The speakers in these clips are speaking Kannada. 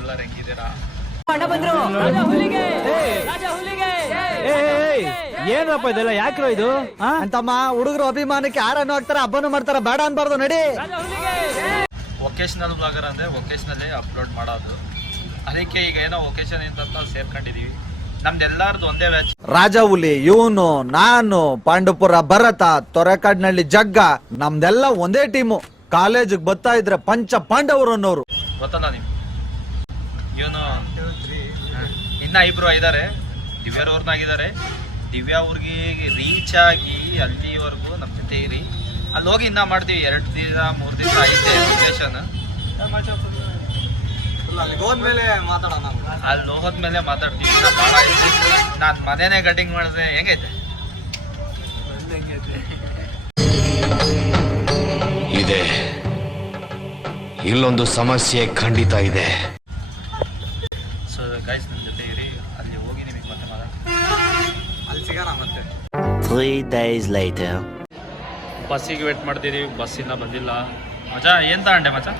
ಎಲ್ಲರೂ ಹೆಂಗಿದ್ದೀರಾ? ಏನಪ್ಪ ಇದೆಲ್ಲ ಯಾಕ್ರೋ ಇದು ಅಂತಮ್ಮ ಹುಡುಗರು ಅಭಿಮಾನಕ್ಕೆ ಯಾರನ್ನು ಹಾಕ್ತಾರ ಹಬ್ಬನು ಮಾಡ್ತಾರ ಬೇಡ ಅನ್ಬಾರ್ದು ನಡಿ. ವೊಕೇಶನಲ್ ಬ್ಲಾಗರ್ ಅಂದ್ರೆ ವೊಕೇಶನಲ್ಲೇ ಅಪ್ಲೋಡ್ ಮಾಡೋದು. ಅದಕ್ಕೆ ಈಗ ಏನೋ ವೊಕೇಶನ್ ಅಂತ ಸೇರ್ಕೊಂಡಿದೀವಿ. ನಮ್ದೆಲ್ಲಾರ್ದು ಒಂದೇ ಬ್ಯಾಚ್. ರಾಜ ಹುಲಿ ಇವನು ನಾನು ಪಾಂಡುಪುರ ಭರತ ತೊರೆಕಾಡ್ನಳ್ಳಿ ಜಗ್ಗ ನಮ್ದೆಲ್ಲ ಒಂದೇ ಟೀಮು. ಕಾಲೇಜಿಗೆ ಬರ್ತಾ ಇದ್ರೆ ಪಂಚ ಪಾಂಡವರು ಅನ್ನೋರು ಗೊತ್ತಲ್ಲ ನೀವು. ಇವನು ಇನ್ನ ಇಬ್ರು ಇದಾರೆ, ದಿವ್ಯಾರವ್ರನ್ನಾಗಿದ್ದಾರೆ. ದಿವ್ಯಾ ಅವ್ರಿಗೆ ರೀಚ್ ಆಗಿ ಅಲ್ಲಿವರೆಗೂ ನಮ್ಮ ಜೊತೆ ಇರಿ. ಅಲ್ಲಿ ಹೋಗಿ ಇನ್ನ ಮಾಡ್ತೀವಿ. 2 ದಿನ 3 ದಿವಸ ಐತೆ ಲೊಕೇಶನ್. ಅಲ್ಲಿ ಹೋದ್ಮೇಲೆ ಮಾತಾಡ್ತೀವಿ. ಭಾಳ ಐತೆ. ನಾನು ಮನೇನೆ ಕಟಿಂಗ್ ಮಾಡಿದ್ರೆ ಹೆಂಗೈತೆ ಇದೆ. ಇಲ್ಲೊಂದು ಸಮಸ್ಯೆ ಖಂಡಿತ ಇದೆ. ಸೊ ಗೈಸ್ ನನ್ನ ಜೊತೆ ಇರಿ. ಅಲ್ಲಿ ಹೋಗಿ ನಿಮಗೆ ಮತ್ತೆ ಅಲ್ಲಿ ಸಿಗೋಣ ಮತ್ತೆ. 3 days later. ಬಸ್ಸಿಗೆ ವೇಟ್ ಮಾಡ್ತಿದ್ದೀವಿ. ಬಸ್ಸಿಂದ ಬಂದಿಲ್ಲ. ಮಚಾ ಏನು ತಗೊಂಡೆ ಮಚಾ?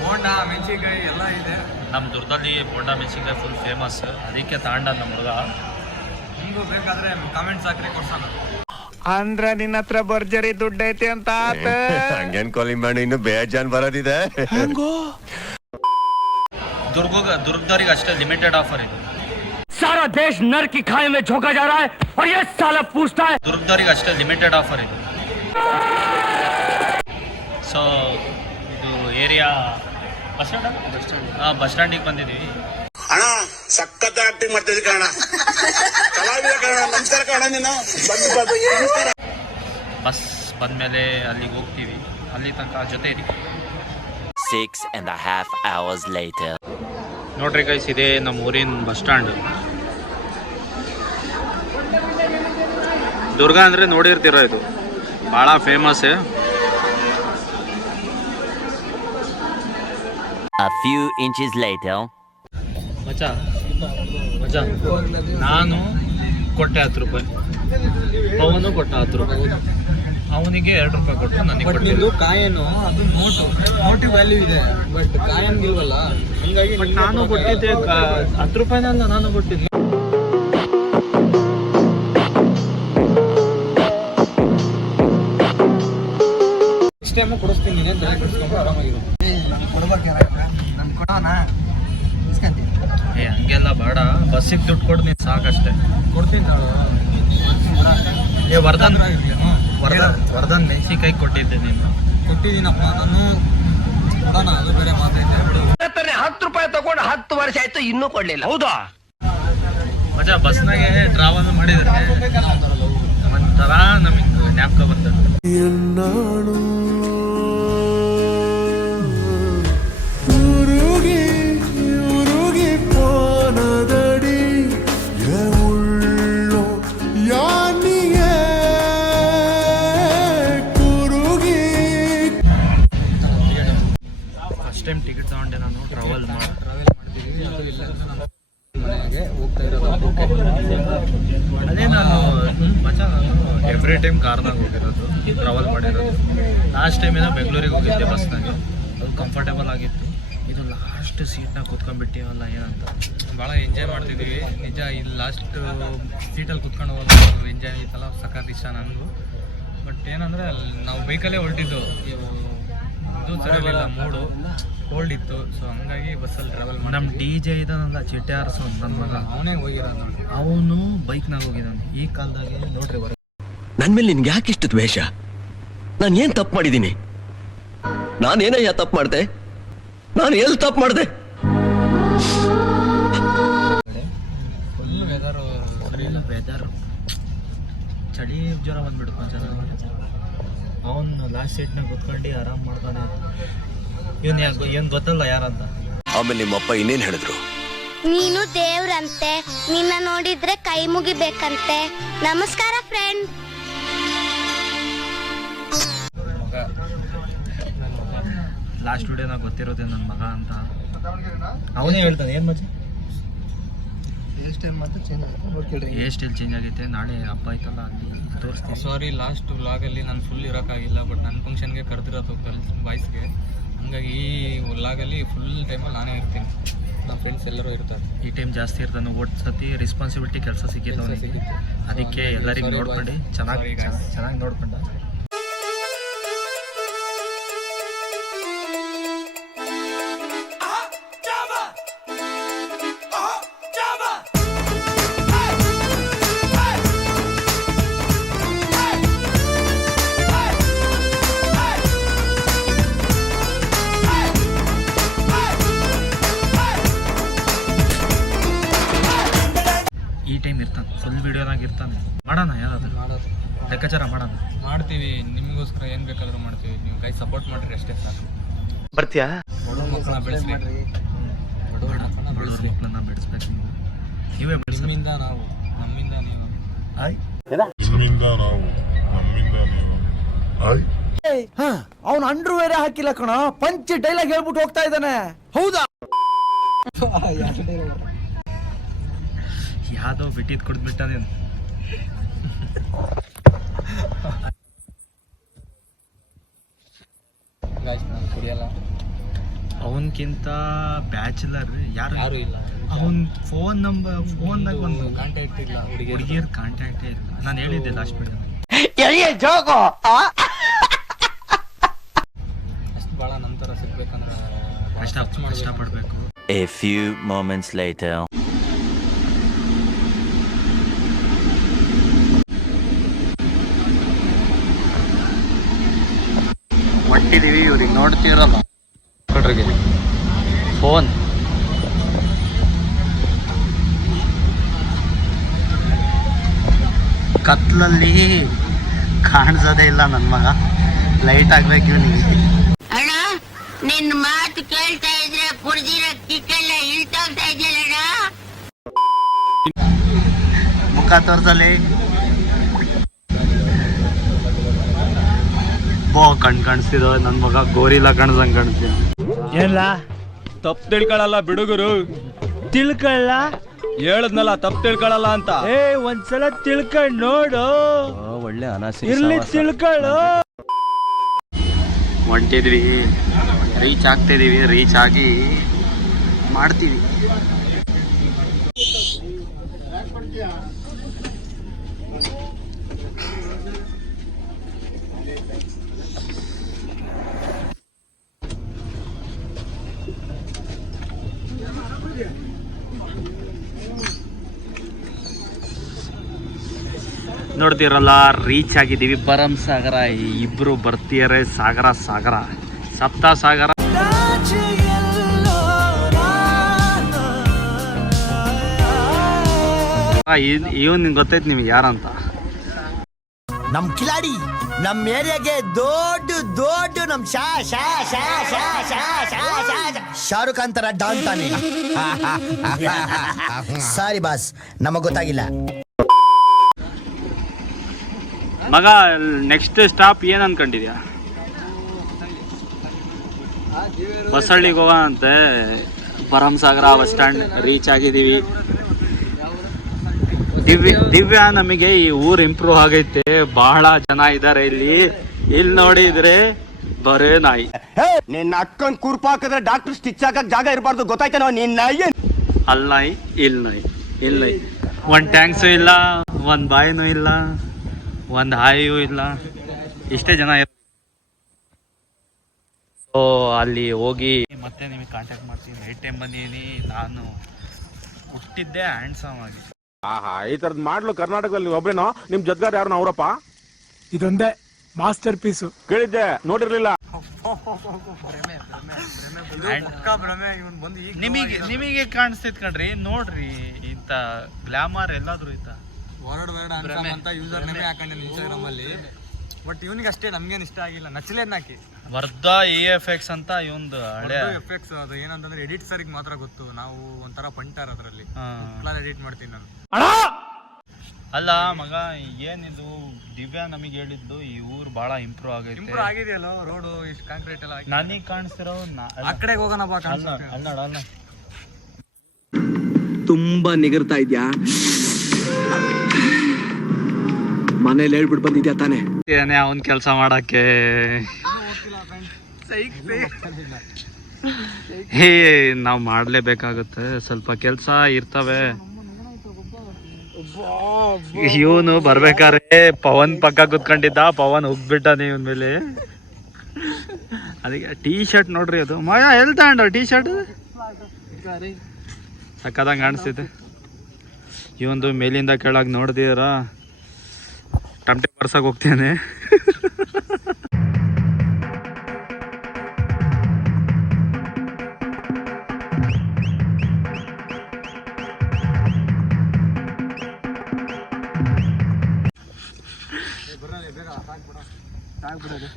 ಬೋಂಡಾ ಮೆಣಸಿನ್ಕಾಯಿ ಎಲ್ಲ ಇದೆ. ನಮ್ಮ ದುರ್ಗದಲ್ಲಿ ಬೋಂಡಾ ಮೆಣಸಿನ್ಕಾಯಿ ಫುಲ್ ಫೇಮಸ್. ಅದಕ್ಕೆ ತಗೊಂಡ ನಮ್ಮ ಹುಡುಗ. ನಿಮಗೂ ಬೇಕಾದ್ರೆ ಕಾಮೆಂಟ್ಸ್ ಹಾಕ್ರೆ ಕೊಡ್ಸೋಣ. ಅಂದ್ರ ನಿನ್ನ ಹತ್ರ ಭರ್ಜರಿ ದುಡ್ಡು ಐತಿ ಅಂತ ಹಂಗೇನ್ ಕಾಲಿಂಗ್ ಮಾಡಿ ಇನ್ನು ಬೇಜಾನ್ ಬರೋದಿದೆ. ದುರ್ಗದವ್ರಿಗೆ ಅಷ್ಟೇ ಲಿಮಿಟೆಡ್ ಆಫರ್ ಇದು. सारा देश नर की खाई में झोंका जा रहा है और ये साला पूछता है. ದುರ್ಗದವ್ರಿಗೆ ಅಷ್ಟೇ ಲಿಮಿಟೆಡ್ ಆಫರ್ ಇದು. ಸೊ ಇದು ಏರಿಯಾ ಬಸ್ ಸ್ಟ್ಯಾಂಡಿಗೆ ಬಂದಿದ್ದೀವಿ. ಅಣ್ಣ ಸಖತ್ ಆಕ್ಟಿಂಗ್ ಮಾಡ್ತಿದ್ದೆ ಕಣ. ಕಲಾವಿದ ಕಣ. ನಮಸ್ಕಾರ ಕಣ. ನೀನು ಬಸ್ ಬಂದ್ಮೇಲೆ ಅಲ್ಲಿಗೆ ಹೋಗ್ತೀವಿ. ಅಲ್ಲಿ ತನಕ ಜೊತೆ ಇರಿ. 6.5 hours later. ನೋಡ್ರಿ ಗೈಸ್, ಇದೆ ನಮ್ಮ ಊರಿನ ಬಸ್ ಸ್ಟ್ಯಾಂಡ್. ದುರ್ಗ ಅಂದರೆ ನೋಡಿರ್ತೀರ, ಇದು ಭಾಳ famous. A few inches later. ಮಚಾ ನಾನು ಕೊಟ್ಟೆ 10 ರೂಪಾಯಿ, ಅವನು ಕೊಟ್ಟ 10 ರೂಪಾಯಿ. ಅವನಿಗೆ 2 ರೂಪಾಯಿ ಕೊಟ್ಟು ನನಗೆ ಕೊಟ್ಟಿದ್ದು. ಕಾಯನು ಅದು ನೋಟಿವ್ ವ್ಯಾಲ್ಯೂ ಇದೆ, ಬಟ್ ಕಾಯನ್ ಇಲ್ವಲ್ಲ, ಹಂಗಾಗಿ ನಾನು ಕೊಟ್ಟಿದ್ದೆ 10 ರೂಪಾಯಿನಲ್ಲ ನಾನು ಕೊಟ್ಟಿದ್ದೆ. ನೆಕ್ಸ್ಟ್ ಟೈಮ್ ಕೊಡಿಸ್ತೀನಿ. ನೀನೇ ತಲೆ ಕೆಡಿಸ್ಕೊಂಡು ಆರಾಮಾಗಿರು. ಹಂಗೆಲ್ಲ ಬೇಡ, ಬಸ್ಸಿಗೆ ದುಡ್ಡು ಕೊಡು ನೀನು ಸಾಕಷ್ಟೇ. ಕೊಡ್ತೀನಿ ವರ್ಧನ್ ಮೆಣಸಿನ್ಕಾಯಿ ಕೊಟ್ಟಿದ್ದೆ ನೀನು. ಕೊಟ್ಟಿದ್ದೀನಪ್ಪ ನಾನು. ಕೊಡೋಣ, ಅದು ಬೇರೆ ಮಾತೈತೆ. 10 ರೂಪಾಯಿ ತಗೊಂಡು 10 ವರ್ಷ ಆಯ್ತು ಇನ್ನೂ ಕೊಡ್ಲಿಲ್ಲ. ಹೌದಾ ಮಜಾ ಬಸ್ನಾಗೆ ಟ್ರಾವೆಲ್ ಮಾಡಿದ್ರೆ ಒಂಥರ ನಮಗೆ ಜ್ಞಾಪಕ ಬರ್ತದೆ. ಫಸ್ಟ್ ಟೈಮ್ ಟಿಕೆಟ್ ತಗೊಂಡೆ ನಾನು ಟ್ರಾವೆಲ್ ಮಾಡ್ತಿದ್ದೀವಿ. ಅದು ಇಲ್ಲ ಮನೆಗೆ ಹೋಗ್ತಾ ಇರೋದು. ಅದೇ ನಾನು ಮಚಾ ಎವ್ರಿ ಟೈಮ್ ಕಾರ್ನಾಗ ಹೋಗಿರೋದು, ಟ್ರಾವೆಲ್ ಮಾಡಿರೋದು. ಲಾಸ್ಟ್ ಟೈಮ್ ಏನೋ ಬೆಂಗಳೂರಿಗೆ ಹೋಗಿದ್ದೆ ಬಸ್ನಾಗೆ. ಅದು ಕಂಫರ್ಟೇಬಲ್ ಆಗಿತ್ತು. ಇದು ಲಾಸ್ಟ್ ಸೀಟ್ನಾಗ ಕೂತ್ಕೊಂಡ್ಬಿಟ್ಟಿವಲ್ಲ ಏನಂತ. ಭಾಳ ಎಂಜಾಯ್ ಮಾಡ್ತಿದ್ದೀವಿ ನಿಜ. ಇಲ್ಲಿ ಲಾಸ್ಟ್ ಸೀಟಲ್ಲಿ ಕೂತ್ಕೊಂಡು ಹೋಗೋದು ಎಂಜಾಯ್ ಆಯ್ತಲ್ಲ, ಸಖತ್ ಇಷ್ಟ ನನಗೂ. ಬಟ್ ಏನಂದರೆ ನಾವು ಬೈಕಲ್ಲೇ ಹೊರಟಿದ್ದು. ಇದು ಸರಿಯಿಲ್ಲ, ಮೂಡು ಕೋಲ್ಡ್ ಇತ್ತು. ಸೊ ಹಂಗಾಗಿ ಬಸ್ಸಲ್ಲಿ ಟ್ರಾವೆಲ್ ಮಾಡಿ. ನಮ್ಮ DJ ಇದಾನಲ್ಲ ಚಿಟ್ಯಾರ್ಸ್ ನನ್ನ ಮಗ, ಅವನೇ ಹೋಗಿರೋದು. ಅವನು ಬೈಕ್ನಾಗ ಹೋಗಿದ್ದಾನೆ. ಈ ಕಾಲದಾಗೆ ನೋಡ್ರಿ ನನ್ನ ಮೇಲೆ ನಿನ್ಗೆ ಯಾಕೆ ಇಷ್ಟು ದ್ವೇಷ? ನಾನು ಏನು ತಪ್ಪು ಮಾಡಿದ್ದೀನಿ? ನಾನೇನಯ್ಯ ತಪ್ಪು ಮಾಡಿದೆ? ನಾನು ಎಲ್ಲಿ ತಪ್ಪು ಮಾಡಿದೆ? ಫುಲ್ ವೆದರು ಸರಿ ಇಲ್ಲ. ವೆದರು ಚಳಿ ಜ್ವರ ಬಂದ್ಬಿಡುತ್ತೆ ಮಜಾ. ಅವನು ಲಾಸ್ಟ್ ಸೀಟ್ನಾಗ ಕೂತ್ಕೊಂಡು ಆರಾಮ್ ಮಾಡ್ತಾನೆ. ಇವನ್ ಗೊತ್ತಲ್ಲ ಯಾರಂತ. ಆಮೇಲೆ ನಿಮ್ಮಪ್ಪ ಇನ್ನೇನು ಹೇಳಿದ್ರು? ನೀನು ದೇವ್ರಂತೆ, ನಿನ್ನ ನೋಡಿದ್ರೆ ಕೈ ಮುಗಿಬೇಕಂತೆ. ನಮಸ್ಕಾರ ಫ್ರೆಂಡ್. ಲಾಸ್ಟ್ ವಿಡಿಯೋನಾಗ ಗೊತ್ತಿರೋದೇ ನನ್ನ ಮಗ ಅಂತ ಅವನೇ ಹೇಳ್ತಾನೆ. ಏನು ಮಚ್ಚ ಹೇರ್ ಸ್ಟೈಲ್ ಚೇಂಜ್ ಆಗೈತೆ. ನಾಳೆ ಹಬ್ಬ ಆಯ್ತಲ್ಲ, ಅಲ್ಲಿ ತೋರಿಸ್ತೀನಿ. ಸಾರಿ, ಲಾಸ್ಟ್ ವ್ಲಾಗಲ್ಲಿ ನಾನು ಫುಲ್ ಇರೋಕ್ಕಾಗಿಲ್ಲ. ಬಟ್ ನನ್ನ ಫಂಕ್ಷನ್ಗೆ ಕರೆದಿರೋದು ಬಾಯ್ಸ್ಗೆ. ಹಂಗಾಗಿ ಈ ಉಲ್ಲಾಗಲ್ಲಿ ಫುಲ್ ಟೈಮಲ್ಲಿ ನಾನೇ ಇರ್ತೀನಿ, ನಮ್ಮ ಫ್ರೆಂಡ್ಸ್ ಎಲ್ಲರೂ ಇರ್ತಾರೆ. ಈ ಟೈಮ್ ಜಾಸ್ತಿ ಇರ್ತಾನೆ, ಒಟ್ಟು ಸತಿ ರೆಸ್ಪಾನ್ಸಿಬಿಲಿಟಿ ಕೆಲಸ ಸಿಕ್ಕಿತ್ತು ಅವನಿಗೆ, ಅದಕ್ಕೆ ಎಲ್ಲರಿಗೂ ನೋಡ್ಕೊಂಡು ಚೆನ್ನಾಗಿ ನೋಡ್ಕೊಂಡ. ಈ ಟೈಮ್ ಇರ್ತಾನೆ, ಫುಲ್ ವಿಡಿಯೋನಾಗ ಇರ್ತಾನೆ. ಮಾಡೋಣ, ಯಾವ್ದಾದ್ರು ಲೆಕ್ಕಾಚಾರ ಮಾಡೋಣ. ಮಾಡ್ತೀವಿ, ನಿಮಗೋಸ್ಕರ ಏನು ಬೇಕಾದರೂ ಮಾಡ್ತೀವಿ. ನೀವು ಕೈ ಸಪೋರ್ಟ್ ಮಾಡಿರಿ ಅಷ್ಟೇ ಸಾಕು. ಬರ್ತೀಯಾ? ಬಡವ್ರ ಮಕ್ಕಳನ್ನ ಬೆಳೆಸ್ಬೇಕು, ಬಡವ್ರ ಮಕ್ಕಳನ್ನ ಬೆಳೆಸ್ಬೇಕು. ನೀವೇ ಬೆಳೆಸಿ, ನಮ್ಮಿಂದ ನಾವು, ನಮ್ಮಿಂದ ನೀವು. ಅವನು ಅಂಡ್ರು ಬೇರೆ ಹಾಕಿಲ್ಲ ಕಣ, ಪಂಚ್ ಡೈಲಾಗ್ ಹೇಳ್ಬಿಟ್ಟು ಹೋಗ್ತಾ ಇದ್ದಾನೆ. ಹೌದಾ? ಯಾವ್ದೋ ಬಿಟ್ಟಿದ್ ಕುಡ್ದ್ಬಿಟ್ಟ ನೀನು. ಕುಡಿಯಲ್ಲ. ಅವನ್ಕಿಂತ ಬ್ಯಾಚುಲರ್ ಯಾರು ಇಲ್ಲ. ಅವನ್ ಫೋನ್ದಾಗ ಒಂದು ಕಾಂಟ್ಯಾಕ್ಟ್ ಇಲ್ಲ, ಹುಡುಗಿಯರ ಕಾಂಟ್ಯಾಕ್ಟೇ ಇಲ್ಲ. ನಾನು ಹೇಳಿದ್ದೆ ಲಾಸ್ಟ್ ವಿಡಿಯೋ. ಅಷ್ಟು ಭಾಳ ನಂತರ ಸಿಗ್ಬೇಕಂದ್ರೆ ಕಷ್ಟಪಡ್ಬೇಕು. A few moments later. ಹೊಟ್ಟಿದೀವಿ, ಇವ್ರಿಗೆ ನೋಡ್ತಿರಲ್ಲ ಕೊಡ್ರಿಗೆ ಫೋನ್. ಕತ್ಲಲ್ಲಿ ಕಾಣಿಸೋದೇ ಇಲ್ಲ ನನ್ನ ಮಗ, ಲೈಟ್ ಆಗ್ಬೇಕು ಇವನಿಗೆ. ಅಣ್ಣ, ನಿನ್ ಮಾತು ಕೇಳ್ತಾ ಇದ್ರೆ ಕುಡ್ದಿರೋ ಕಿಕ್ಕೆಲ್ಲ ಇಳ್ತೋಗ್ತಾ ಇದೆಯಲ್ಲ. ಮುಖ ತೋರ್ಸಲಿ. ಕಣ್ ಕಾಣಿಸ್ತಿದೋ ನನ್ ಮಗ, ಗೋರಿಲ್ಲ ಕಾಣಿಸಂಗ್ ಕಾಣಿಸ್ತೀಯ. ಏನ್ಲ ತಪ್ಪು ತಿಳ್ಕೊಳಲ್ಲ ಬಿಡುಗರು, ತಿಳ್ಕೊಳ್ಳ ಹೇಳದ್ನಲ್ಲ ತಪ್ಪು ತಿಳ್ಕೊಳಲ್ಲ ಅಂತ. ಒಂದ್ಸಲ ತಿಳ್ಕೊಂಡ್ ನೋಡು, ಒಳ್ಳೆ ಅನಾಸಿ ಇರ್ಲಿ ತಿಳ್ಕೊಳ್ಳು. ಹೊಂಟಿದ್ವಿ, ರೀಚ್ ಆಗ್ತಿದೀವಿ, ರೀಚ್ ಆಗಿ ಮಾಡ್ತೀವಿ. ನೋಡ್ತಿರಲ್ಲ, ರೀಚ್ ಆಗಿದ್ದೀವಿ ಭರಮ್ ಸಾಗರ. ಇಬ್ರು ಬರ್ತಿದ್ದಾರೆ, ಸಾಗರ ಸಪ್ತ ಸಾಗರ. ಇವನ್ ನಿಂಗೆ ಗೊತ್ತೈತಿ ನಿಮ್ಗೆ ಯಾರಂತ? ನಮ್ ಕಿಲಾಡಿ, ನಮ್ ಏರಿಯಾಗೆ ದೊಡ್ಡ ನಮ್ ಶಾರುಖ್ ಖಾನ್ ತರ ಡಾನ್ ತಾನೆ. ಸಾರಿ ಬಾಸ್, ನಮಗ್ ಗೊತ್ತಾಗಿಲ್ಲ. ಮಗ, ನೆಕ್ಸ್ಟ್ ಸ್ಟಾಪ್ ಏನ್ ಅನ್ಕೊಂಡಿದ್ಯಾ? ಬಸಳ್ಳಿಗೆ ಹೋಗೋಣಂತೆ. ಭರಮ್ ಸಾಗರ ಬಸ್ ಸ್ಟ್ಯಾಂಡ್ ರೀಚ್ ಆಗಿದ್ದೀವಿ. ದಿವ್ಯಾ ನಮಗೆ ಈ ಊರ್ ಇಂಪ್ರೂವ್ ಆಗೈತೆ, ಬಹಳ ಜನ ಇದ್ದಾರೆ ಇಲ್ಲಿ ನೋಡಿದ್ರೆ ಬರೇ ನಾಯಿ. ನಿನ್ನ ಅಕ್ಕನ್ ಕೂರ್ಪಾಕಿದ್ರೆ ಡಾಕ್ಟರ್ ಸ್ಟಿಚ್ ಹಾಕಕ್ ಜಾಗ ಇರಬಾರ್ದು, ಗೊತ್ತಾಯ್ತೇನೋ? ನಿನ್ನ ನಾಯಿ ಅಲ್ಲಿ ನಾಯಿ, ಇಲ್ಲಿ ನಾಯಿ. ಒಂದ್ ಟ್ಯಾಂಕ್ಸು ಇಲ್ಲ, ಒಂದ್ ಬಾಯಿನೂ ಇಲ್ಲ, ಒಂದ್ ಹಾಯಿಯೂ ಇಲ್ಲ, ಇಷ್ಟೇ ಜನ. ಸೊ ಅಲ್ಲಿ ಹೋಗಿ ಮತ್ತೆ ನಿಮಗೆ ಕಾಂಟ್ಯಾಕ್ಟ್ ಮಾಡ್ತೀನಿ. ನೈಟ್ ಟೈಮ್ ಬಂದೀನಿ, ನಾನು ಹುಟ್ಟಿದ್ದೆ ಹ್ಯಾಂಡ್ಸಮ್ ಆಗಿ. ಈ ತರದ್ ಮಾಡ್ಲು ಕರ್ನಾಟಕದಲ್ಲಿ ಒಬ್ರೇನೋ, ನಿಮ್ ಜದ್ಗಾರ್ ಯಾರು ಅವರಪ್ಪ? ಇದೊಂದೇ ಮಾಸ್ಟರ್ ಪೀಸು, ಕೇಳಿದ್ದೆ, ನೋಡಿರ್ಲಿಲ್ಲ. ನಿಮಗೆ ಕಾಣಿಸ್ತೈತ್ ಕಣ್ರಿ, ನೋಡ್ರಿ ಇಂತ ಗ್ಲಾಮರ್ ಎಲ್ಲಾದ್ರೂ ಐತ. ವರ್ಡ್ ಅಂತ ಯೂಸರ್ ನೇಮೇ ಹಾಕೊಂಡಿನಿ ಇನ್ಸ್ಟಾಗ್ರಾಮ್ ಅಲ್ಲಿ. ಬಟ್ ಇವನಿಗೆ ಅಷ್ಟೇ, ನಮ್ಗೇನು ಇಷ್ಟ ಆಗಿಲ್ಲ. ನಚ್ಚಲೇನ್ ಹಾಕಿ ವರ್ಧಾ EFX ಅಂತ ಇವಂದು ಹಳೆ ಎಫೆಕ್ಟ್ಸ್. ಅದು ಏನಂತಂದ್ರೆ ಎಡಿಟ್ ಸರಿಗೆ ಮಾತ್ರ ಗೊತ್ತು. ನಾವು ಒಂಥರ ಪಂಟಾರ್ ಅದರಲ್ಲಿ ಎಡಿಟ್ ಮಾಡ್ತೀನಿ ನಾನು. ಅಲ್ಲ ಮಗ, ಏನಿದು ದಿವ್ಯಾ ನಮಗೆ ಹೇಳಿದ್ದು ಈ ಊರು ಬಹಳ ಇಂಪ್ರೂವ್ ಆಗೈತೆ. ಇಂಪ್ರೂವ್ ಆಗಿದೆಯಲ್ಲ, ರೋಡು ಇಷ್ಟು ಕಾಂಕ್ರೀಟ್ ಎಲ್ಲ. ನನಗೆ ಕಾಣಿಸ್ತಿರೋ ಆ ಕಡೆಗೆ ಹೋಗೋಣ ಬಾ. ಅಲ್ಲ ತುಂಬಾ ನಿಗರ್ತಾ ಇದ್ಯಾ? ಮನೇಲಿ ಹೇಳ್ಬಿಟ್ಟು ಬಂದಿದ್ಯಾ ತಾನೆ? ಅವನ್ ಕೆಲಸ ಮಾಡಕ್ಕೆ ಹೇ ನಾವು ಮಾಡಲೇಬೇಕಾಗುತ್ತೆ, ಸ್ವಲ್ಪ ಕೆಲಸ ಇರ್ತವೆ. ಇವನು ಬರ್ಬೇಕಾದ್ರೆ ಪವನ್ ಪಕ್ಕ ಕುತ್ಕೊಂಡಿದ್ದ, ಪವನ್ ಹೋಗ್ಬಿಟ್ಟಾನೆ ಇವನ್ ಮೇಲೆ. ಅದಕ್ಕೆ ಟೀ ಶರ್ಟ್ ನೋಡ್ರಿ, ಅದು ಮಯ ಎಲ್ಲಿ ತಗೊಂಡ ಟೀ ಶರ್ಟ್ ಸಕ್ಕದಂಗೆ ಕಾಣಿಸ್ತಿದೆ. ಇವೊಂದು ಮೇಲಿಂದ ಕೆಳಗೆ ನೋಡ್ದಿರ ಟಮಟೆ ಬರ್ಸಕ್ಕೆ ಹೋಗ್ತೇನೆ.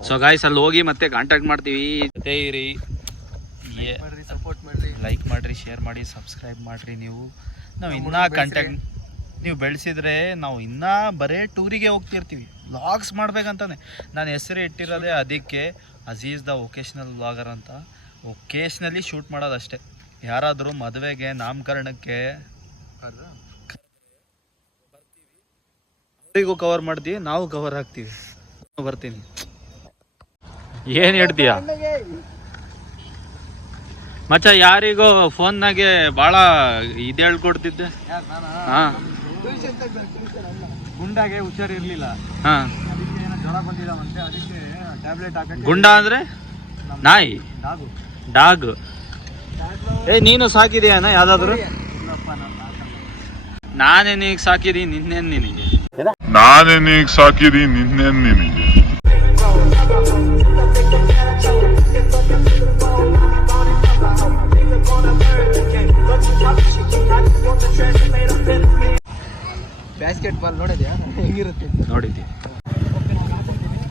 ಸೊ ಗಾಯ್ಸ್ ಅಲ್ಲಿ ಹೋಗಿ ಮತ್ತೆ ಕಾಂಟ್ಯಾಕ್ಟ್ ಮಾಡ್ತೀವಿ. ಜೊತೆ ಇರಿ, ಸಪೋರ್ಟ್ ಮಾಡ್ರಿ, ಲೈಕ್ ಮಾಡಿರಿ, ಶೇರ್ ಮಾಡಿ, ಸಬ್ಸ್ಕ್ರೈಬ್ ಮಾಡಿರಿ. ನಾವು ಇನ್ನೂ ಕಂಟೆಂಟ್ ನೀವು ಬೆಳೆಸಿದ್ರೆ ನಾವು ಇನ್ನೂ ಬರೀ ಟೂರಿಗೆ ಹೋಗ್ತಿರ್ತೀವಿ, ವ್ಲಾಗ್ಸ್ ಮಾಡ್ಬೇಕಂತಾನೆ. ನಾನು ಹೆಸರು ಇಟ್ಟಿರೋದೇ ಅದಕ್ಕೆ, ಅಜೀಜ್ ದ ಒಕೇಶ್ನಲ್ ವ್ಲಾಗರ್ ಅಂತ. ಒಕೇಶ್ನಲಿ ಶೂಟ್ ಮಾಡೋದಷ್ಟೇ. ಯಾರಾದರೂ ಮದುವೆಗೆ, ನಾಮಕರಣಕ್ಕೆ ಅವರಿಗೂ ಕವರ್ ಮಾಡ್ತೀವಿ, ನಾವು ಕವರ್ ಹಾಕ್ತೀವಿ. ಬರ್ತೀನಿ. ಏನು ಹೇಳ್ತೀಯ ಮಚ್ಚ? ಯಾರಿಗೋ ಫೋನ್ನಾಗೆ ಭಾಳ ಇದು ಹೇಳ್ಕೊಡ್ತಿದ್ದೆ. ಹಾಂ, ಗುಂಡಾಗೆ ಹುಷಾರಿರ್ಲಿಲ್ಲ, ಹಾಂ. ಅದಕ್ಕೆ ಏನೋ ಜ್ವರ ಬಂದಿದ್ದಾವಂತೆ, ಅದಕ್ಕೆ ಟ್ಯಾಬ್ಲೆಟ್ ಹಾಕಕ್ಕೆ. ಗುಂಡ ಅಂದ್ರೆ ನಾಯಿ, ಡಾಗು. ಡಾಗ್. ನೀನು ಸಾಕಿದೆಯಾ ಯಾವ್ದಾದ್ರು? ನಾನೇ ನೀಗ ಸಾಕಿದೀನಿ, ನಿನ್ನೇನು ನಿನಗೆ? ನಾನೇ ನೀಗ್ ಸಾಕಿದೀನಿ, ನಿನ್ನೇನ್ ನಿನಗೆ? ಬ್ಯಾಸ್ಕೆಟ್ ಬಾಲ್ ನೋಡಿದ್ಯಾ ಹೆಂಗಿರುತ್ತೆ? ನೋಡಿದ್ವಿ.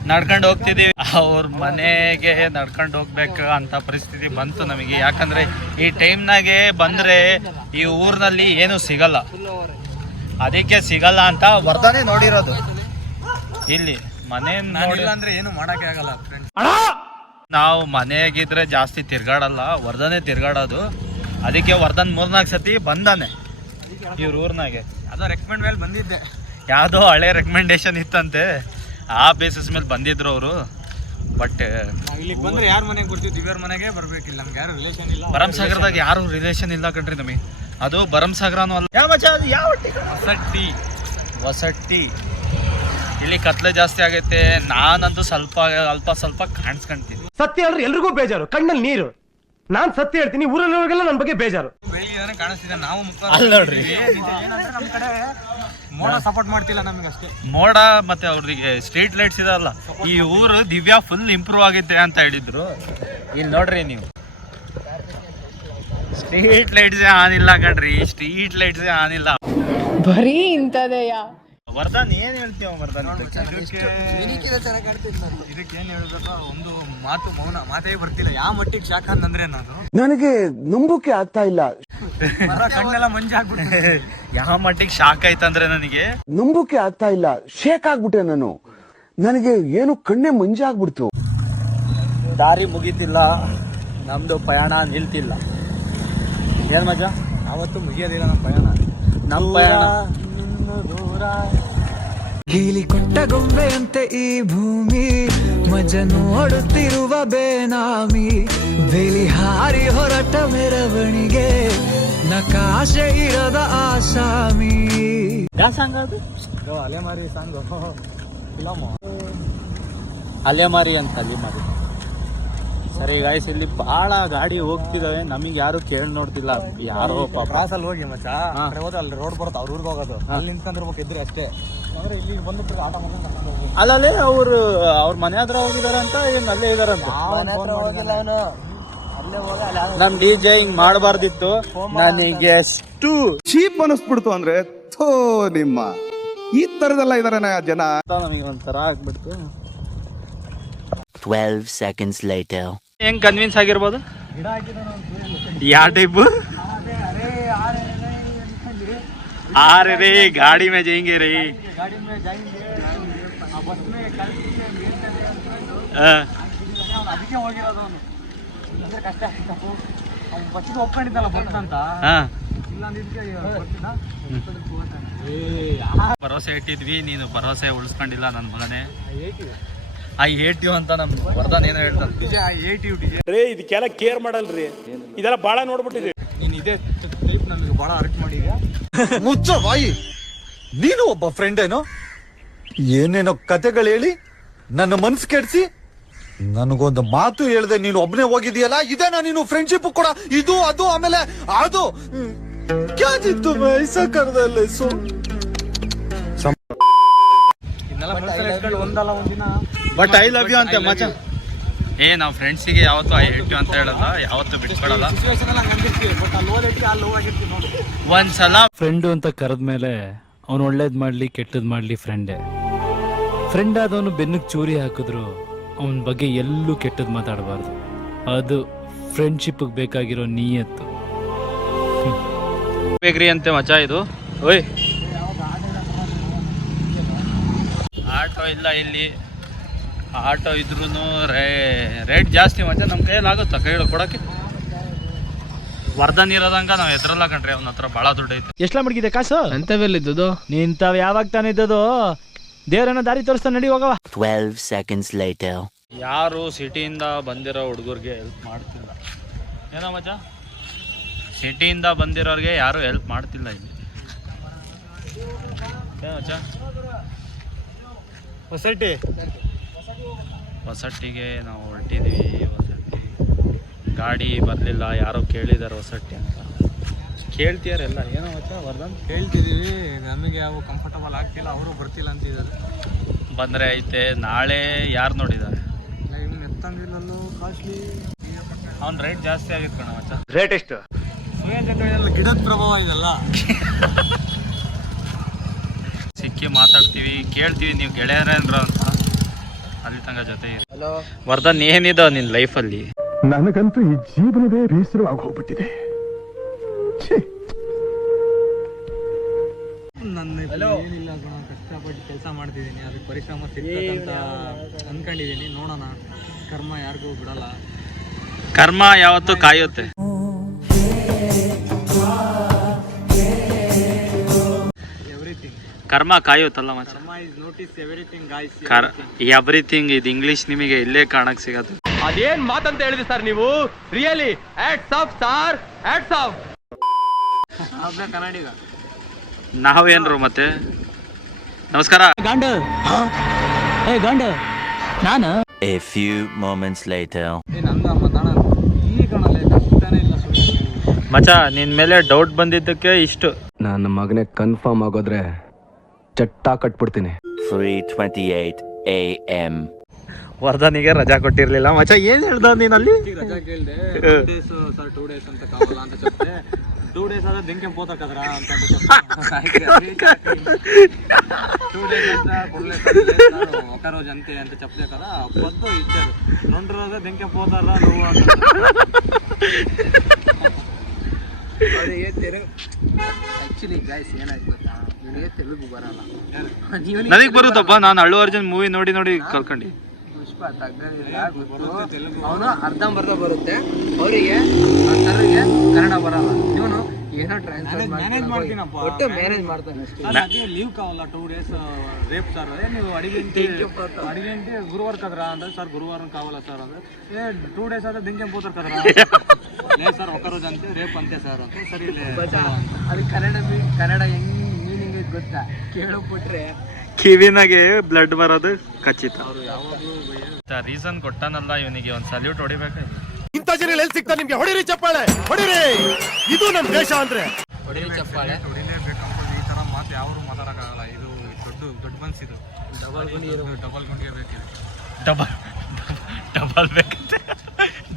ನಡ್ಕೊಂಡು ಹೋಗ್ತಿದ್ದೀವಿ, ಅವ್ರ ಮನೆಗೆ ನಡ್ಕೊಂಡು ಹೋಗ್ಬೇಕು ಅಂತ ಪರಿಸ್ಥಿತಿ ಬಂತು ನಮಗೆ. ಯಾಕಂದ್ರೆ ಈ ಟೈಮ್ನಾಗೆ ಬಂದರೆ ಈ ಊರಿನಲ್ಲಿ ಏನು ಸಿಗಲ್ಲ, ಅದಕ್ಕೆ ಸಿಗಲ್ಲ ಅಂತ ವರ್ಧನೆ ನೋಡಿರೋದು. ಇಲ್ಲಿ ಮನೆ ನೋಡಿಲ್ಲ ಅಂದ್ರೆ ಏನು ಮಾಡಕ್ಕೆ ಆಗಲ್ಲ ಫ್ರೆಂಡ್ಸ್. ನಾವು ಮನೆಯಾಗಿದ್ರೆ ಜಾಸ್ತಿ ತಿರ್ಗಾಡಲ್ಲ, ವರ್ಧನೆ ತಿರ್ಗಾಡೋದು. ಅದಕ್ಕೆ ವರ್ಧನ್ 3-4 ಸತಿ ಬಂದಾನೆ ಇವ್ರ ಊರ್ನಾಗೆ. ಅದೋ ರೆಕಮೆಂಡ್ ಮೇಲೆ ಬಂದಿದ್ದೆ, ಯಾವುದೋ ಹಳೆ ರೆಕಮೆಂಡೇಶನ್ ಇತ್ತಂತೆ, ಆ ಬೇಸಿಸ್ ಮೇಲೆ ಬಂದಿದ್ರು ಅವರು. ಬಟ್ ಇಲ್ಲಿಗೆ ಬಂದ್ರೆ ಯಾರ ಮನೆಗೆ ಬರ್ತೀವಿ? ದಿವ್ಯರ ಮನೆಗೆ ಬರ್ಬೇಕಿಲ್ಲ, ನಮ್ಗೆ ಯಾರು ರಿಲೇಷನ್ ಇಲ್ಲ. ಭರಮಸಾಗರದಾಗ ಯಾರು ರಿಲೇಷನ್ ಇಲ್ಲ ಕಣ್ರಿ ನಮಗೆ. ಅದು ಭರಮಸಾಗರನೂ ಅಲ್ಲ, ಯಾವ ಹೊಸಟ್ಟಿ. ಹೊಸಟ್ಟಿ ಇಲ್ಲಿ ಕತ್ಲೆ ಜಾಸ್ತಿ ಆಗೈತೆ. ನಾನಂತೂ ಸ್ವಲ್ಪ ಕಾಣಿಸ್ಕೊಂತೀನಿ. ಸತ್ಯ ಹೇಳಿದ್ರೆ ಎಲ್ರಿಗೂ ಬೇಜಾರು, ಕಣ್ಣಲ್ಲಿ ನೀರು. ನಾನ್ ಸತ್ಯ ಹೇಳ್ತೀನಿ, ಊರಲ್ಲಿರೋರಿಗೆಲ್ಲ ನನ್ನ ಬಗ್ಗೆ ಬೇಜಾರು. ಬೆಳಿಗ್ಗೆ ಕಾಣಿಸ್ತಿದೆ, ನಾವು ಅಲ್ಲಿ ನೋಡ್ರಿ, ನಮ್ಮ ಕಡೆ ಮೋಡ ಸಪೋರ್ಟ್ ಮಾಡ್ತಿಲ್ಲ ನಮಗೆ ಅಷ್ಟೇ. ಮೋಡ ಮತ್ತೆ ಅವ್ರಿಗೆ ಸ್ಟ್ರೀಟ್ ಲೈಟ್ಸ್ ಇದಲ್ಲ. ಈ ಊರು ದಿವ್ಯಾ ಫುಲ್ ಇಂಪ್ರೂವ್ ಆಗೈತೆ ಅಂತ ಹೇಳಿದ್ರು. ಇಲ್ಲಿ ನೋಡ್ರಿ ನೀವು, ಸ್ಟ್ರೀಟ್ ಲೈಟ್ಸೇ ಆನ್ ಇಲ್ಲ ಕಣ್ರಿ, ಸ್ಟ್ರೀಟ್ ಲೈಟ್ಸೇ ಆನ್ ಇಲ್ಲ. ಬರೀ ಇಂಥದೆಯಾ? ವರ್ಧನ್ ಏನ್ ಹೇಳ್ತೀವ ವರ್ಧನ್? ಇದಕ್ಕೆ ಏನ್ ಹೇಳ್ಬೇಕು, ಒಂದು ಮಾತೇ ಬರ್ತಿಲ್ಲ. ಯಾವ ಮಟ್ಟಿಗೆ ಶಾಖ ಅಂತಂದ್ರೆ ನಾನು ನನಗೆ ನಂಬುಕೆ ಆಗ್ತಾ ಇಲ್ಲ. ಕಣ್ಣೆಲ್ಲ ಮಂಜಾಗ್ಬಿಟ್ಟು ಯಾವ ಮಟ್ಟಿಗೆ ಶಾಕ್ ಆಯ್ತಂದ್ರೆ ನನಗೆ ನಂಬುಕೆ ಆಗ್ತಾ ಇಲ್ಲ, ಶೇಕ್ ಆಗ್ಬಿಟ್ಟೆ ನಾನು. ನನಗೆ ಏನು ಕಣ್ಣೆ ಮಂಜಾಗ್ಬಿಡ್ತು. ದಾರಿ ಮುಗಿತಿಲ್ಲ, ನಮ್ದು ಪಯಣ ನಿಲ್ತಿಲ್ಲ. ಏನ್ ಮಜಾ? ಅವತ್ತು ಮುಗಿಯೋದಿಲ್ಲ ನಮ್ಮ ಪಯಣ. ಗೀಲಿ ಕೊಟ್ಟ ಗೊಂಬೆಯಂತೆ ಈ ಭೂಮಿ, ಮಜ ನೋಡುತ್ತಿರುವ ಬೇನಾಮಿ, ಬೇಲಿ ಹಾರಿ ಹೊರಟ ಮೆರವಣಿಗೆ, ನಕಾಶೆ ಇರದ ಆಸಾಮಿ. ಅಲೆಮಾರಿ ಸಾಂಗ್ ಫಿಲಮ್, ಅಲೆಮಾರಿ ಅಂತ. ಅಲೆಮಾರಿ ಸರಿ ಗಾಯ್ಸ್, ಇಲ್ಲಿ ಬಹಳ ಗಾಡಿ ಹೋಗ್ತಿದಾವೆ, ನಮಗೆ ಯಾರು ಕೇಳಿ ನೋಡ್ತಿಲ್ಲ. ಯಾರೋ ಪಾಪ ಕ್ರಾಸಲ್ಲಿ ಹೋಗಿ ಮಚ್ಚ ಹೋದ್ರೆ ಅಲ್ಲಿ ರೋಡ್ ಬರುತ್ತೆ, ಅವ್ರ ಊರಿಗೆ ಹೋಗೋದು, ಅಲ್ಲಿ ನಿಂತ್ಕೊಂಡಿರ್ಬೇಕು ಇದ್ರೆ ಅಷ್ಟೇ. ಅಂದ್ರೆ ಇಲ್ಲಿ ಬಂದ್ಬಿಟ್ಟು ಆಟ ಮಾಡ್ಕೊಂಡು ಅಲ್ಲೇ ಅವ್ರ ಮನೆ ಹತ್ರ ಹೋಗಿದಾರೆ ಅಂತ, ಏನ್ ಅಲ್ಲೇ ಇದಾರಂತ. ನಮ್ DJ ಹಿಂಗ್ ಮಾಡಬಾರ್ದಿತ್ತು. ನನಗೆ ಎಷ್ಟು ಚೀಪ್ ಅನಿಸ್ಬಿಡ್ತು ಅಂದ್ರೆ, ಥೋ ನಿಮ್ಮ ಈ ತರದೆಲ್ಲ ಇದಾರೆ ಜನ. ನಮಗೆ ಒಂಥರ ಆಗ್ಬಿಡ್ತು. 12 seconds later. ಹೆಂಗ್ ಕನ್ವಿನ್ಸ್ ಆಗಿರ್ಬೋದು? ಯಾವ ಟೈಪ್? आ रहे रे गाड़ी में जाएंगे रे, गाड़ी में जाएंगे, बस में कल ಅದಕ್ಕೆ ಹೋಗಿರೋದು ಅವನು. ಅಂದ್ರೆ ಕಷ್ಟ ಆಗ್ತಿತ್ತು, ಅವ್ನು ಬಸ್ಸಿಗೆ ಒಪ್ಕೊಂಡಿದ್ದಲ್ಲ ಬರ್ತಂತ. ಇಲ್ಲ ಅಂದಿದ್ದಕ್ಕೆ ಭರವಸೆ ಇಟ್ಟಿದ್ವಿ, ನೀನು ಭರವಸೆ ಉಳಿಸ್ಕೊಂಡಿಲ್ಲ ನನ್ನ ಮಗನೇ. ಐ ಹೇಟ್ ಯು ಅಂತ ನಮ್ ವರ್ಧನ್ ಏನೋ ಹೇಳ್ತಾನೆ. DJ I hate you DJ. ರೇ ಇದಕ್ಕೆಲ್ಲ ಕೇರ್ ಮಾಡಲ್ರಿ, ಇದೆಲ್ಲ ಬಾಳ ನೋಡ್ಬಿಟ್ಟಿದೆ. ನೀನ್ ಇದೇ ಟೈಪ್ ನಮಗೆ ಬಹಳ ಅರ್ಟ್ ಮಾಡಿದ್ಯಾ. ಮುಚ್ಚ ಬಾಯಿ, ನೀನು ಒಬ್ಬ ಫ್ರೆಂಡ್ ಏನೋ ಏನೇನೋ ಕತೆಗಳು ಹೇಳಿ ನನ್ನ ಮನ್ಸು ಕೆಡ್ಸಿ ನನಗೊಂದು ಮಾತು ಹೇಳ್ದೆ ನೀನು ಒಬ್ನೇ ಹೋಗಿದೀಯಲ್ಲ, ಇದೇನಾ ನೀನು ಫ್ರೆಂಡ್ಶಿಪ್ ಕೂಡ? ಇದು ಅದು ಆಮೇಲೆ ಅದು ಕ್ಯಾಜಿತ್ತು ಐಸಾ ಕರ್ದಲ್ಲೇ ಸು ಒಂದಲ್ಲ ಒಂದಿನ ಬಟ್ ಐ ಲವ್ ಯು ಅಂತೆ ಮಚ. ನಾವು ಫ್ರೆಂಡ್ಸಿಗೆ ಯಾವತ್ತೂ ಐ ಹೇಟ್ ಯು ಅಂತ ಹೇಳಲ್ಲ, ಯಾವತ್ತೂ ಬಿಟ್ಕೊಡಲ್ಲ. ಒಂದ್ಸಲ ಫ್ರೆಂಡು ಅಂತ ಕರೆದ್ಮೇಲೆ ಅವ್ನು ಒಳ್ಳೇದ್ ಮಾಡ್ಲಿ ಕೆಟ್ಟದ್ ಮಾಡ್ಲಿ ಫ್ರೆಂಡೇ. ಫ್ರೆಂಡ್ ಆದವನು ಬೆನ್ನಿಗೆ ಚೂರಿ ಹಾಕಿದ್ರು ಅವನ ಬಗ್ಗೆ ಎಲ್ಲೂ ಕೆಟ್ಟದ್ ಮಾತಾಡಬಾರ್ದು. ಅದು ಫ್ರೆಂಡ್ಶಿಪ್ ಬೇಕಾಗಿರೋ ನಿಯತ್ತು. ಬೇಕ್ರಿ ಅಂತೆ ಮಚ ಇದು. ಓಯ್ ಆಟೋ ಇಲ್ಲ ಇಲ್ಲಿ, ಆಟೋ ಇದ್ರೂ ರೇಟ್ ಜಾಸ್ತಿ ಮಚ್ಚ. ನಮ್ಮ ಕೈಯಲ್ಲಿ ಆಗುತ್ತಾ ಕೈ ಕೊಡೋಕ್ಕೆ? ವರ್ಧನ್ ಇರೋದಂಗ ನಾವು ಎದ್ರಲ್ಲ ಕಣ್ರಿ, ಅವನ ಹತ್ರ ಭಾಳ ದುಡ್ಡು ಐತೆ. ಎಷ್ಟಲ ಮಡಗಿದೆ ಕಾಸು ಅಂತವೆಲ್ಲಿದ್ದು? ನಿಂತಾವ್ ಯಾವಾಗ ತಾನೇ ಇದ್ದದು? ದೇವರನ್ನ ದಾರಿ ತೋರಿಸ್ತಾ ನಡಿ ಹೋಗವ. 12 seconds later. ಯಾರು ಸಿಟಿಯಿಂದ ಬಂದಿರೋ ಹುಡುಗರಿಗೆ ಹೆಲ್ಪ್ ಮಾಡ್ತಿಲ್ಲ ಏನೋ ಮಚ್ಚ. ಸಿಟಿಯಿಂದ ಬಂದಿರೋರಿಗೆ ಯಾರು ಹೆಲ್ಪ್ ಮಾಡ್ತಿಲ್ಲ ಇಲ್ಲಿ. ಏನು ಮಚ್ಚ? ಹೊಸಟ್ಟಿಗೆ ನಾವು ಹೊರಟಿದ್ದೀವಿ. ಹೊಸಟ್ಟಿ ಗಾಡಿ ಬರಲಿಲ್ಲ, ಯಾರೋ ಕೇಳಿದ್ದಾರೆ ಹೊಸಟ್ಟಿ ಅಂತ. ಕೇಳ್ತೀಯಾರೆಲ್ಲ ಏನೋ ಮಚ್ಚ ವರ್ಧನ್? ಹೇಳ್ತಿದೀವಿ, ನಮಗೆ ಯಾವ ಕಂಫರ್ಟಬಲ್ ಆಗ್ತಿಲ್ಲ, ಅವರು ಬರ್ತಿಲ್ಲ ಅಂತಿದ್ದಾರೆ. ಬಂದರೆ ಐತೆ. ನಾಳೆ ಯಾರು ನೋಡಿದ್ದಾರೆ? ಎತ್ತಂಗಿಲ್ಲಲ್ಲೂ ಕಾಸ್ಟ್ಲಿ. ಅವ್ನ ರೇಟ್ ಜಾಸ್ತಿ ಆಗಿತ್ತು ಕಣ ಮಚ್ಚ. ರೇಟ್ ಎಷ್ಟು? ಗಿಡದ ಪ್ರಭಾವ ಇದೆಲ್ಲ. ಸಿಕ್ಕಿ ಮಾತಾಡ್ತೀವಿ, ಕೇಳ್ತೀವಿ ನೀವು ಗೆಳೆಯರೇನ್ರ ಅಂತ. ಅಲ್ಲಿ ತನಕ ಜೊತೆ ಇರಿ. ವರ್ಧನ್ ಏನಿದೆ ನಿನ್ನ ಲೈಫಲ್ಲಿ? ನನಗಂತೂ ಈ ಜೀವನವೇ ಬೇಸರವಾಗಿ ಹೋಗ್ಬಿಟ್ಟಿದೆ. ನನ್ನ ಏನಿಲ್ಲ ಕಣ, ಕಷ್ಟಪಟ್ಟು ಕೆಲಸ ಮಾಡ್ತಿದ್ದೀನಿ, ಅದಕ್ಕೆ ಪರಿಶ್ರಮ ಸಿಗ್ತಕ್ಕಂತ ಅನ್ಕೊಂಡಿದ್ದೀನಿ. ನೋಡೋಣ, ಕರ್ಮ ಯಾರಿಗೂ ಬಿಡಲ್ಲ. ಕರ್ಮ ಯಾವತ್ತೂ ಕಾಯುತ್ತೆ. ಎವ್ರಿಥಿಂಗ್ ಕರ್ಮ ಕಾಯುತ್ತಲ್ಲ ಮಚ್ಚ. Karma is notice everything guys. Everything ಇದು ಇಂಗ್ಲಿಷ್ ನಿಮಗೆ ಇಲ್ಲೇ ಕಾಣಕ್ ಸಿಗತ್ತೆ. ಅದೇನ್ ಮಾತಂತ ಹೇಳಿದ್ರಿ ಸರ್ ನೀವು? Really hats off sir, hats off. Kannadiga ನಾವೇನ್ರು ಮತ್ತೆ? ನಮಸ್ಕಾರ. A few moments later. ಮಚ್ಚ ನಿನ್ ಮೇಲೆ ಡೌಟ್ ಬಂದಿದ್ದಕ್ಕೆ ಇಷ್ಟು. ನನ್ನ ಮಗನೇ ಕನ್ಫರ್ಮ್ ಆಗೋದ್ರೆ ಚಟ್ಟ ಕಟ್ಬಿಡ್ತೀನಿ. 3:28 AM. ವರ್ಧನಿಗೆ ರಜಾ ಕೊಟ್ಟಿರ್ಲಿಲ್ಲ ಮಚ್ಚ. ಏನ್ ಹೇಳ್ದ ನೀನ್ ಅಲ್ಲಿ? ರಜಾ ಕೇಳಿದೆ. 2 days ಸರ್, 2 days ಅಂತ ಕಾವಲ್ಲ ಅಂತ చెప్తే 2 days ಆದ್ರೆ ಬೆಂಕಿ పోతకదరా ಅಂತ 2 days ಅಂತ ಕೊಡ್ಲೇಕ ఒక రోజు అంతే ಅಂತ చెప్తే కదా పొద్దు ఇచ్చారు. 2 రోజు ಬೆಂಕಿ పోతారా నువ్వు ಅಂತ. ಅದೇ ಹೇಳ್ತಾರೆ. ಆಕ್ಚುಲಿ ಗೈಸ್ ಏನಾಯ್ತು ಗೊತ್ತಾ, ನನಗೆ ತೆಲುಗು ಬರಲ್ಲ. ನನಗೆ ಬರುತ್ತಪ್ಪ, ನಾನು ಅಲ್ಲು ಅರ್ಜುನ್ ಮೂವಿ ನೋಡಿ ನೋಡಿ ಕಲ್ತ್ಕೊಂಡಿ. ಅವನು ಅರ್ಧಂಬರ್ಧ ಬರುತ್ತೆ, ಅವರಿಗೆ ಸರ್ರಿಗೆ ಕನ್ನಡ ಬರಲ್ಲ. ಇವನು ಏನೋ ಮ್ಯಾನೇಜ್ ಮಾಡ್ತೀನಪ್ಪ, ಒಟ್ಟು ಮ್ಯಾನೇಜ್ ಮಾಡ್ತಾನೆ ಅಷ್ಟೇ. ಲೀವ್ ಕಾವಲ್ಲ 2 days ರೇಪ್ ಸರ್. ನೀವು ಅಡಿಗೆ ಗುರುವಾರ ಕದ್ರ ಅಂದ್ರೆ ಸರ್ ಗುರುವಾರ ಕಾವಲ್ಲ ಸರ್ ಅಂದ್ರೆ 2 days ಆದ್ರೆ ದಿಂಗೆ ಪೋತಾರ ಕದ್ರ ಸರ್ ఒక రోజు ಅಂತೆ ರೇಪ್ ಅಂತೆ ಸರ್ ಅಂತ. ಸರಿ ಅಲ್ಲಿ ಕನ್ನಡ ಹೆಂಗ್ ಮೀನಿಂಗ್ ಐತೆ ಗೊತ್ತಾ? ಕೇಳೋಬಿಟ್ರೆ ಕಿವಿನಾಗೆ ಬ್ಲಡ್ ಬರೋದು ಖಚಿತ. ರೀಸನ್ ಕೊಟ್ಟಾನಲ್ಲ ಇವನಿಗೆ, ಒಂದು ಸಲ್ಯೂಟ್ ಹೊಡಿಬೇಕಾಯ್ತು. ಇಂಥ ಜನ ಎಲ್ಲಿ ಸಿಗ್ತಾ ನಿಮ್ಗೆ? ಹೊಡಿರಿ ಚಪ್ಪಾಳೆ, ಹೊಡಿರಿ. ಇದು ನಮ್ ದೇಶ ಅಂದ್ರೆ ಹೊಡಿರಿ ಚಪ್ಪಾಳೆ. ಹೊಡಿಲೇಬೇಕಂತ ಈ ತರ ಮಾತು ಯಾರು ಮಾತಾಡಕ್ಕಾಗಲ್ಲ. ಇದು ದೊಡ್ಡ ಮನ್ಸಿದು. ಡಬಲ್ ಗುಂಡಿಗೆ ಬೇಕಿದೆ. ಡಬಲ್ ಬೇಕಂತೆ.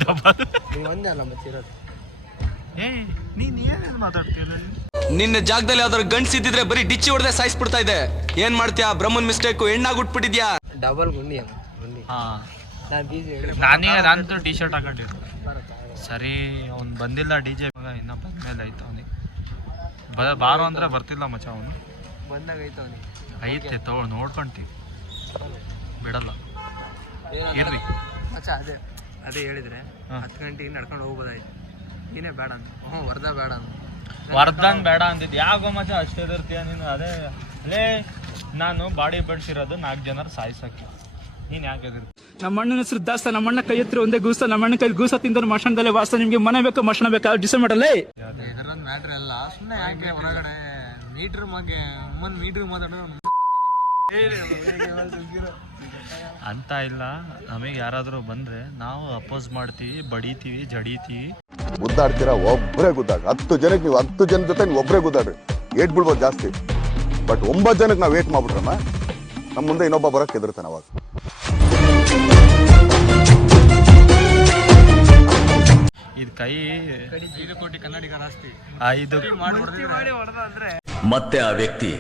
ಡಬಲ್ ಒಂದೇ ಅಲ್ಲ ಮತ್ತಿರೋದು. ನೀನ್ ಏನೇನು ಮಾತಾಡ್ತೀಯ? ನಿನ್ನ ಜಾಗದಲ್ಲಿ ಯಾವ್ದಾದ್ರು ಗಂಡ್ಸಿದ್ರೆ ಬರೀ ಡಿಚ್ಚಿ ಹೊಡೆದೇ ಸಾಯಿಸ್ಬಿಡ್ತಾ ಇದೆ. ಏನ್ ಮಾಡ್ತೀಯಾ? ಬ್ರಹ್ಮನ್ ಮಿಸ್ಟೇಕು, ಹೆಣ್ಣಾಗುಟ್ಬಿಟ್ಟಿದ್ಯಾ. ಡಬಲ್ ಗುಂಡಿ ನಾನಂತೂ ಟಿ ಶರ್ಟ್ ಹಾಕೊಂಡಿದ್ದು. ಸರಿ ಅವ್ನು ಬಂದಿಲ್ಲ, DJ ಇನ್ನ ಬಂದ್ಮೇಲೆ ಆಯ್ತು. ಅವನಿಗೆ ಬಾರೋ ಅಂದ್ರೆ ಬರ್ತಿಲ್ಲ ಮಚ್ಚ. ಅವನು ಬಂದಾಗ ಐತೆ ತಗೊಳ್ ನೋಡ್ಕೊಂತೀವಿ, ಬಿಡಲ್ಲ. ಇರ್ರಿ ಮಚ್ಚ. ಅದೇ ಹೇಳಿದ್ರೆ 10 ಗಂಟೆಗೆ ನಡ್ಕೊಂಡು ಹೋಗ್ಬೋದಾಯ್ತು. ನೀನೇ ಬೇಡ ಅಂತ. ವರ್ಧ ಬೇಡ ಅಂತ. ವರ್ಧನ್ ಬೇಡ ಅಂತಿದ್ದು. ಯಾಕೋ ಮಚ್ಚ ಅಷ್ಟೇ ಎದುರ್ತೀಯ ನೀನು? ಅದೇ ನಾನು ಬಾಡಿ ಬೆಳೆಸಿರೋದು 4 ಜನರ ಸಾಯಿಸಕ್ಕೆ. ನೀನ್ ಯಾಕೆ ಎದುರು ನಮ್ಮ ಅಣ್ಣನ ಹೆಸರು ದಾಸ್ತ, ನಮ್ಮ ಅಣ್ಣ ಕೈ ಎತ್ತಿರ ಒಂದೇ ಗೂಸ, ನಮ್ಮ ಅಣ್ಣ ಕೈ ಗೂಸ ತಿಂದ್ರೆ ಮಶಾನದಲ್ಲೇ ವಾಸ. ನಿಮ್ಗೆ ಮನೆ ಬೇಕು ಮಶಾನ ಬೇಕಾ ಡಿಸೈಡ್ ಮಾಡಲ್ಲ. ಇದರೊಂದು ಮ್ಯಾಟ್ರ್ ಎಲ್ಲ ಸುಮ್ಮನೆ ಯಾಕೆ ಹೊರಗಡೆ ಮೀಟ್ರ್ ಬಗ್ಗೆ ಮೀಟ್ರ್ ಮಾತಾಡೋದು ಅಂತ ಇಲ್ಲ. ನಮಗೆ ಯಾರಾದರೂ ಬಂದ್ರೆ ನಾವು ಅಪೋಸ್ ಮಾಡ್ತೀವಿ, ಬಡಿತೀವಿ, ಜಡಿತೀವಿ. ಗುದ್ದಾಡ್ತೀರಾ ಒಬ್ಬರೇ ಗುದ್ದಾಡ್ರಿ. 10 ಜನಕ್ಕೆ ನೀವು 10 ಜನ ಜೊತೆ ನೀವು ಒಬ್ಬರೇ ಗುದ್ದಾಡ್ರಿ, ಏಟ್ ಬೀಳ್ಬೋದು ಜಾಸ್ತಿ. ಬಟ್ 9 ಜನಕ್ಕೆ ನಾವು ವೇಟ್ ಮಾಡ್ಬಿಟ್ರಮ್ಮ, ನಮ್ಮ ಮುಂದೆ ಇನ್ನೊಬ್ಬ ಬರೋಕ್ಕೆ ಹೆದರ್ತಾನೆ ಅವಾಗ. ಇದು ಕೈ 5 ಕೋಟಿ ಕನ್ನಡಿಗರ ಆಸ್ತಿ 5 ಮತ್ತೆ ಆ ವ್ಯಕ್ತಿ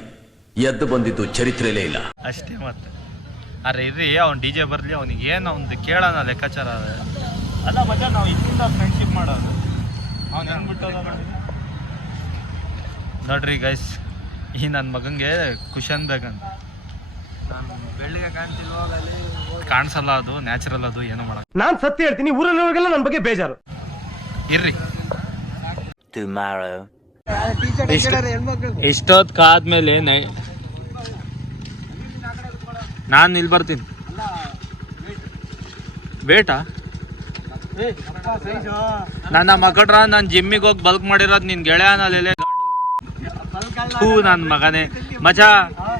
ಎದ್ದು ಬಂದಿದ್ದು ಚರಿತ್ರೆಯಲ್ಲೇ ಇಲ್ಲ ಅಷ್ಟೇ. ಮತ್ತೆ ಅರೆ ಇರ್ರಿ, ಅವ್ನು DJ ಬರ್ಲಿ, ಅವ್ನಿಗೆ ಏನು ಅವ್ನು ಕೇಳೋಣ ಲೆಕ್ಕಾಚಾರ ಅಲ್ಲ ಮಜಾ. ನಾವು ಇದರಿಂದ ಫ್ರೆಂಡ್ಶಿಪ್ ಮಾಡೋದು, ಅವ್ನು ಹೆಂಗೆ ಬಿಟ್ಟೋದ ನೋಡ್ರಿ ಗೈಸ್. ಈ ನನ್ನ ಮಗಂಗೆ ಕುಶನ್ ಬೇಕಂತ. ಬೆಳ್ಳಿಗೆ ಕಾಣ್ತಿಲ್ವಾಗಲಿ ಕಾಣಿಸಲ್ಲ, ಅದು ನ್ಯಾಚುರಲ್, ಅದು ಏನೋ ಮಾಡಕ್. ನಾನ್ ಸತ್ಯ ಹೇಳ್ತೀನಿ, ಊರಲ್ಲಿಗೆಲ್ಲ ನನ್ನ ಬಗ್ಗೆ ಬೇಜಾರು. ಇರ್ರಿ Tomorrow. ಇಷ್ಟೊತ್ತಾದ್ಮೇಲೆ ನಾನು ಇಲ್ಲಿ ಬರ್ತೀನಿ. ಬೇಟಾ ನನ್ನ ಮಗಡ್ರ, ನಾನು ಜಿಮ್ಮಿಗೆ ಹೋಗಿ ಬಲ್ಕ್ ಮಾಡಿರೋದು ನಿನ್ ಗೆಳೆಯನಲ್ಲಿ. ಹೂ ನನ್ನ ಮಗನೇ ಮಜಾ,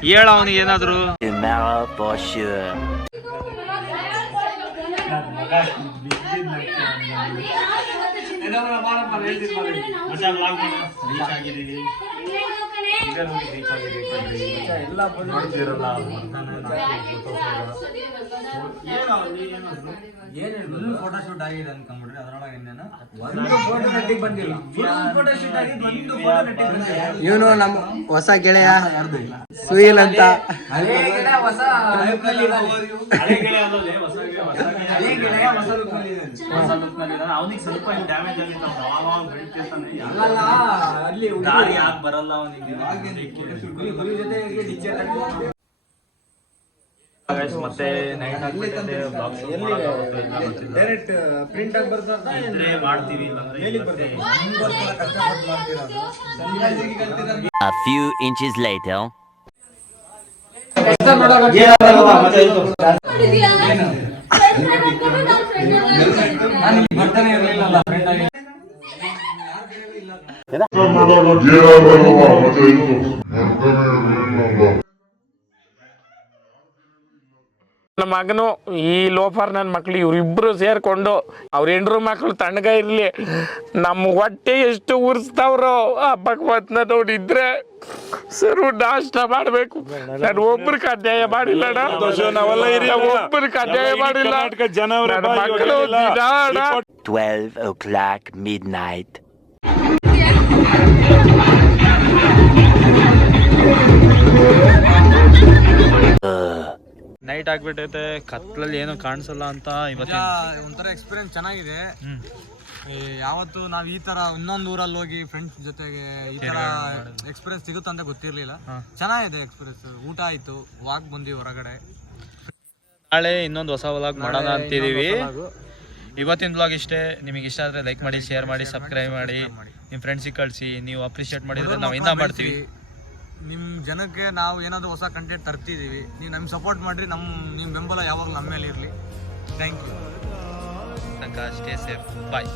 ಹೇಳ ಅವನಿಗೆ ಏನಾದ್ರು. Tomorrow for sure. ಫೋಟೋಶೂಟ್ ಆಗಿದೆ ಅನ್ಕೊಂಡ್ಬಿಡ್ರಿ, ಅದ್ರೊಳಗೆ ಇನ್ನೇನು ಇವನು ನಮ್ಮ ಹೊಸ ಗೆಳೆಯ ಸುಯಿಲ್ ಅಂತ. ಅವನಿಗೆ ಸ್ವಲ್ಪ ಡ್ಯಾಮೇಜ್ ಬರಲ್ಲ ಅವನಿಗೆ. ಮತ್ತೆ ನೈಟ್ ಡೈರೆಕ್ಟ್ ಪ್ರಿಂಟ್ ಆಗಿ ಬರ್ತದೆ ಮಾಡ್ತೀವಿ. A few inches later. ನಮ್ಮ ಮಗನು ಈ ಲೋಫರ್ ನನ್ನ ಮಕ್ಳು ಇವ್ರಿಬ್ರು ಸೇರ್ಕೊಂಡು ಅವ್ರ ಹೆಂಡ್ರು ಮಕ್ಳು ತಣ್ಣಗ ಇರ್ಲಿ, ನಮ್ಮ ಹೊಟ್ಟೆ ಎಷ್ಟು ಉರ್ಸ್ತಾವ್ರೋ ಆ ಭಗವತ್ನ ನೋಡಿದ್ರೆ ಸರು ನಾಷ್ಟ ಮಾಡ್ಬೇಕು. ನಾನು ಒಬ್ರಿಗೆ ಅನ್ಯಾಯ ಮಾಡಿಲ್ಲ, ಒಬ್ರಿಗೆ ಅನ್ಯಾಯ ಮಾಡಿಲ್ಲ. 12 o'clock midnight. ನೈಟ್ ಆಗ್ಬಿಟ್ಟೈತೆ, ಕತ್ಲಲ್ಲಿ ಏನು ಕಾಣಿಸಲ್ಲ ಅಂತ ಇವತ್ತಿನ ಒಂಥರ ಎಕ್ಸ್ಪೀರಿಯನ್ಸ್ ಚೆನ್ನಾಗಿದೆ. ಯಾವತ್ತು ನಾವು ಈ ತರ ಇನ್ನೊಂದು ಊರಲ್ಲಿ ಹೋಗಿ ಫ್ರೆಂಡ್ಸ್ ಜೊತೆಗೆ ಈ ತರ ಎಕ್ಸ್ಪೀರಿಯನ್ಸ್ ಸಿಗುತ್ತೆ ಅಂತ ಗೊತ್ತಿರ್ಲಿಲ್ಲ. ಚೆನ್ನಾಗಿದೆ ಎಕ್ಸ್ಪೀರಿಯನ್ಸ್. ಊಟ ಆಯ್ತು, ವಾಕ್ ಬಂದ್ವಿ ಹೊರಗಡೆ. ನಾಳೆ ಇನ್ನೊಂದು ಹೊಸ ವ್ಲಾಗ್ ಮಾಡೋಣ ಅಂತಿದೀವಿ. ಇವತ್ತಿನ ವ್ಲಾಗ್ ಇಷ್ಟೇ. ನಿಮಗೆ ಇಷ್ಟ ಆದರೆ ಲೈಕ್ ಮಾಡಿ, ಶೇರ್ ಮಾಡಿ, ಸಬ್ಸ್ಕ್ರೈಬ್ ಮಾಡಿ, ನಿಮ್ಮ ಫ್ರೆಂಡ್ಸಿಗೆ ಕಳಿಸಿ. ನೀವು ಅಪ್ರಿಷಿಯೇಟ್ ಮಾಡಿದ್ರೆ ನಾವು ಇನ್ನೂ ಮಾಡ್ತೀವಿ. ನಿಮ್ಮ ಜನಕ್ಕೆ ನಾವು ಏನಾದರೂ ಹೊಸ ಕಂಟೆಂಟ್ ತರ್ತಿದ್ದೀವಿ, ನೀವು ನಮ್ಗೆ ಸಪೋರ್ಟ್ ಮಾಡಿರಿ. ನಿಮ್ಮ ಬೆಂಬಲ ಯಾವಾಗಲೂ ನಮ್ಮ ಮೇಲೆ ಇರಲಿ. Thank you. ತನಕ ಸ್ಟೇ ಸೇಫ್. ಬಾಯ್.